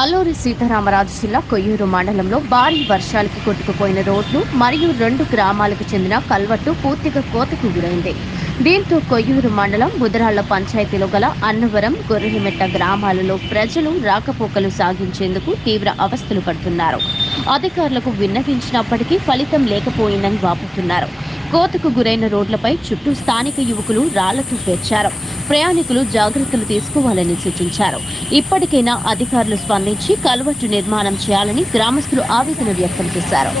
అల్లూరి సీతారామరాజు జిల్లా కొయ్యూరు మండలంలో భారీ వర్షాలకు కొట్టుకుపోయిన రోడ్లు మరియు 2 గ్రామాలకు చెందిన కల్వట్టు పూర్తిగా కోతకు గురైంది. దీంతో కొయ్యూరు మండలం బుదరాళ్ల పంచాయతీలో గల అన్నవరం, గొర్రెలమెట్ట గ్రామాలలో ప్రజలు రాకపోకలు సాగించేందుకు తీవ్ర అవస్థలు పడుతున్నారు. అధికారులకు విన్నవించినప్పటికీ ఫలితం లేకపోయిందని వాపోతున్నారు. కోతకు గురైన రోడ్లపై చుట్టూ స్థానిక యువకులు రాళ్లతో పేర్చారు. ప్రయాణికులు జాగ్రత్తలు తీసుకోవాలని సూచించారు. ఇప్పటికైనా అధికారులు స్పందించి కల్వర్టు నిర్మాణం చేయాలని గ్రామస్తులు ఆవేదన వ్యక్తం చేశారు.